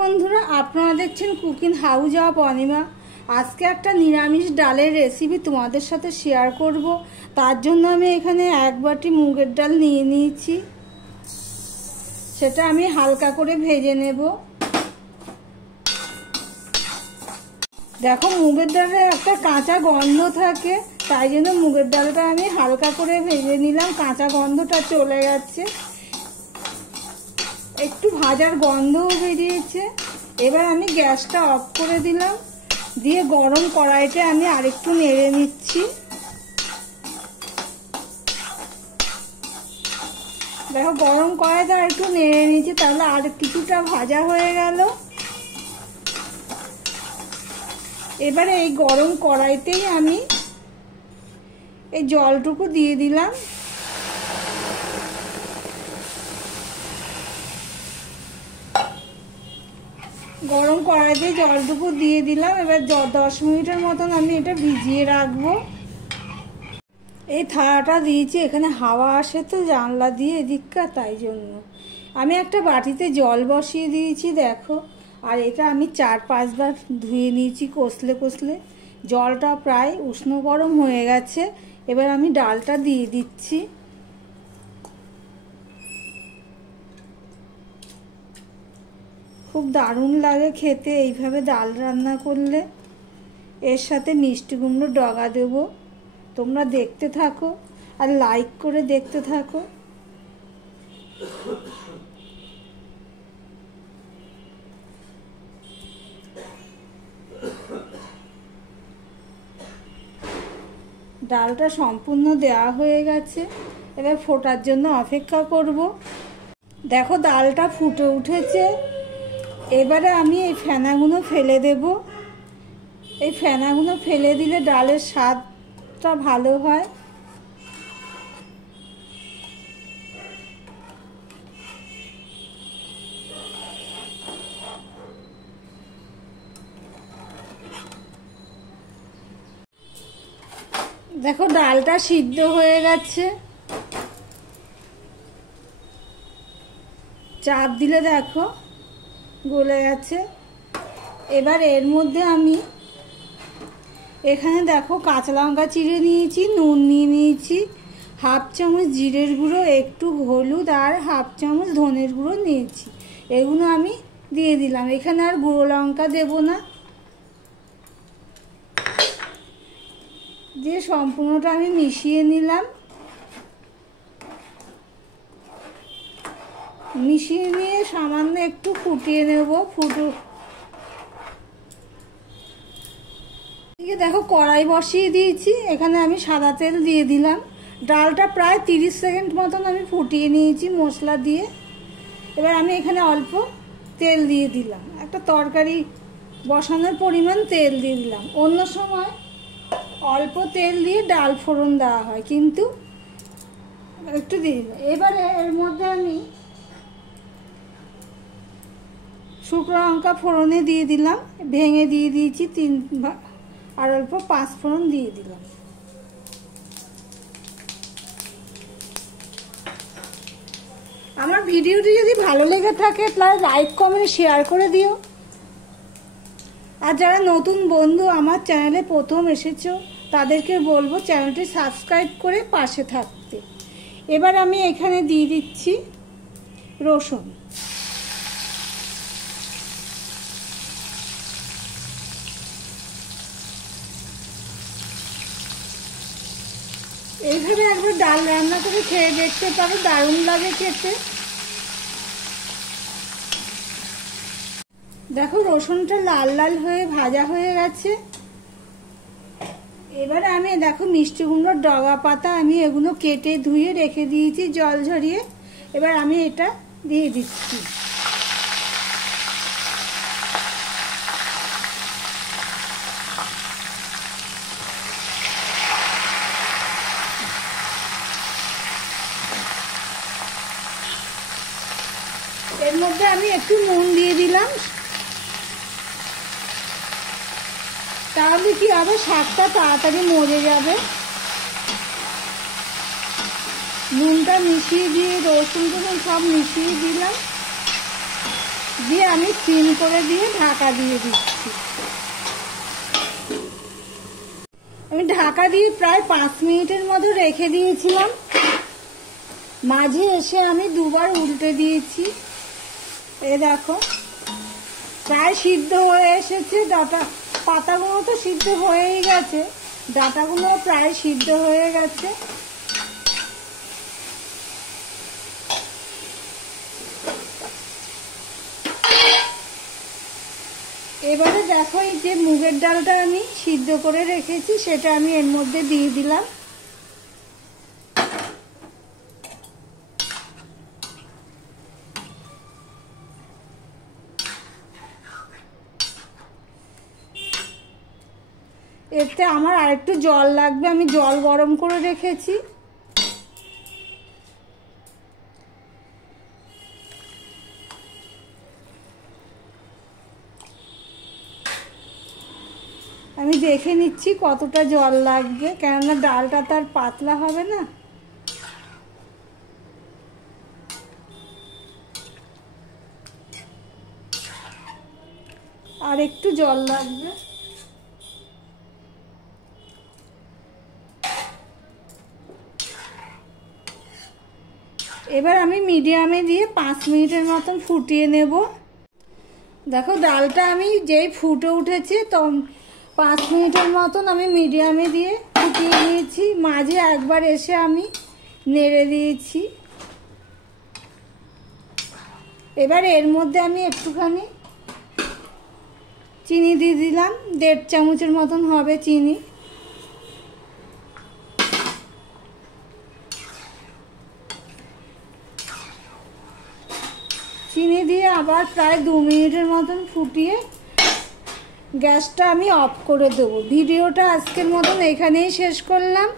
বন্ধুরা, আপনারা দেখছেন কুকিং হাউস অফ অনিমা। আজকে একটা নিরামিষ ডালের রেসিপি তোমাদের সাথে শেয়ার করব। তার জন্য আমি এখানে 1 বাটি মুগের ডাল নিয়ে নিয়েছি। সেটা আমি হালকা করে ভেজে নেব। দেখো, মুগের ডালে একটা কাঁচা গন্ধ থাকে, তাই জন্য মুগের ডালটা আমি হালকা করে ভেজে নিলাম। কাঁচা গন্ধটা চলে গেছে, একটু ভাজার গন্ধও বেরিয়েছে। এবার আমি গ্যাসটা অফ করে দিলাম, দিয়ে গরম কড়াইতে আমি আরেকটু নেড়ে নিচ্ছি। দেখো, গরম কড়াইতে আরেকটু নেড়ে নিচ্ছি, তাহলে আর কিছুটা ভাজা হয়ে গেল। এবারে এই গরম কড়াইতেই আমি এই জলটুকু দিয়ে দিলাম। গরম কড়াইতে জলটুকু দিয়ে দিলাম। এবার 10 মিনিটের মতন আমি এটা ভিজিয়ে রাখবো। এই থালাটা দিয়েছি, এখানে হাওয়া আসে তো জানলা দিয়ে এদিককার, তাই জন্য আমি একটা বাটিতে জল বসিয়ে দিয়েছি। দেখো, আর এটা আমি 4-5 বার ধুয়ে নিয়েছি কষলে কষলে। জলটা প্রায় উষ্ণ গরম হয়ে গেছে। এবার আমি ডালটা দিয়ে দিচ্ছি। খুব দারুণ লাগে খেতে এইভাবে ডাল রান্না করলে। এর সাথে মিষ্টি কুমড়োর ডগা দেব। তোমরা দেখতে থাকো আর লাইক করে দেখতে থাকো। ডালটা সম্পূর্ণ দেওয়া হয়ে গেছে। এবার ফোটার জন্য অপেক্ষা করব। দেখো, ডালটা ফুটে উঠেছে। এবারে আমি এই ফেনাগুলো ফেলে দেব। এই ফেনাগুলো ফেলে দিলে ডালের স্বাদটা ভালো হয়। দেখো, ডালটা সিদ্ধ হয়ে গেছে। চাপ দিলে দেখো গলে গেছে। এবার এর মধ্যে আমি এখানে দেখো কাঁচা লঙ্কা চিড়ে নিয়েছি, নুন নিয়ে নিয়েছি, 1/2 চামচ জিরের গুঁড়ো, একটু হলুদ আর 1/2 চামচ ধনের গুঁড়ো নিয়েছি। এগুলো আমি দিয়ে দিলাম। এখানে আর গুঁড়ো লঙ্কা দেব না। দিয়ে সম্পূর্ণটা আমি মিশিয়ে নিলাম। মিশিয়ে নিয়ে সামান্য একটু ফুটিয়ে নেব। দেখো, কড়াই বসিয়ে দিয়েছি। এখানে আমি সাদা তেল দিয়ে দিলাম। ডালটা প্রায় 30 সেকেন্ড মতন আমি ফুটিয়ে নিয়েছি মশলা দিয়ে। এবার আমি এখানে অল্প তেল দিয়ে দিলাম। একটা তরকারি বসানোর পরিমাণ তেল দিয়ে দিলাম। অন্য সময় অল্প তেল দিয়ে ডাল ফোড়ন দেওয়া হয়, কিন্তু একটু দিয়ে দিলাম। এবারে এর মধ্যে আমি শুকনো লঙ্কা ফোড়নে দিয়ে দিলাম, ভেঙে দিয়ে দিয়েছি 3 ভাগ, আর অল্প 5 ফোড়ন দিয়ে দিলাম। আমার ভিডিওটি যদি ভালো লেগে থাকে তাহলে লাইক কমেন্ট শেয়ার করে দিও। আর যারা নতুন বন্ধু আমার চ্যানেলে প্রথম এসেছো তাদেরকে বলবো চ্যানেলটি সাবস্ক্রাইব করে পাশে থাকতে। এবার আমি এখানে দিয়ে দিচ্ছি রসুন। এইভাবে একবার ডাল রান্না করে খেয়ে দেখতে পারো, দারুণ লাগে খেতে। দেখো, রসুনটা লাল লাল হয়ে ভাজা হয়ে গেছে। এবারে আমি দেখো মিষ্টি কুমড়োর ডগা পাতা আমি এগুলো কেটে ধুয়ে রেখে দিয়েছি জল ঝরিয়ে। এবার আমি এটা দিয়ে দিচ্ছি। এর মধ্যে আমি একটু নুন দিয়ে দিলাম। তাহলে কি হবে, শাকটা তাড়াতাড়ি মরে যাবে। নুনটা মিশিয়ে দিয়ে রসুন টসুন সব মিশিয়ে দিলাম। দিয়ে আমি সিম করে দিয়ে ঢাকা দিয়ে দিচ্ছি। আমি ঢাকা দিয়ে প্রায় 5 মিনিটের মতো রেখে দিয়েছিলাম। মাঝে এসে আমি দুবার উল্টে দিয়েছি। এই দেখো প্রায় সিদ্ধ হয়ে এসেছে। পাতাগুলো তো সিদ্ধ হয়েই গেছে, ডাঁটাগুলো প্রায় সিদ্ধ হয়ে গেছে। এবারে দেখো এই যে মুগের ডালটা আমি সিদ্ধ করে রেখেছি সেটা আমি এর মধ্যে দিয়ে দিলাম। এতে আমার আরেকটু জল লাগবে, আমি জল গরম করে রেখেছি। আমি দেখে নিচ্ছি কতটা জল লাগবে, কেননা ডালটা তার পাতলা হবে না। আর একটু জল লাগবে। এবার আমি মিডিয়ামে দিয়ে 5 মিনিটের মতন ফুটিয়ে নেব। দেখো ডালটা আমি যেই ফুটে উঠেছে তো 5 মিনিটের মতন আমি মিডিয়ামে দিয়ে ফুটিয়ে নিয়েছি। মাঝে একবার এসে আমি নেড়ে দিয়েছি। এবার এর মধ্যে আমি একটুখানি চিনি দিয়ে দিলাম, 1.5 চামচের মতন হবে চিনি। চিনি দিয়ে আবার প্রায় 2 মিনিটের মতন ফুটিয়ে গ্যাসটা আমি অফ করে দেবো। ভিডিওটা আজকের মতন এখানেই শেষ করলাম।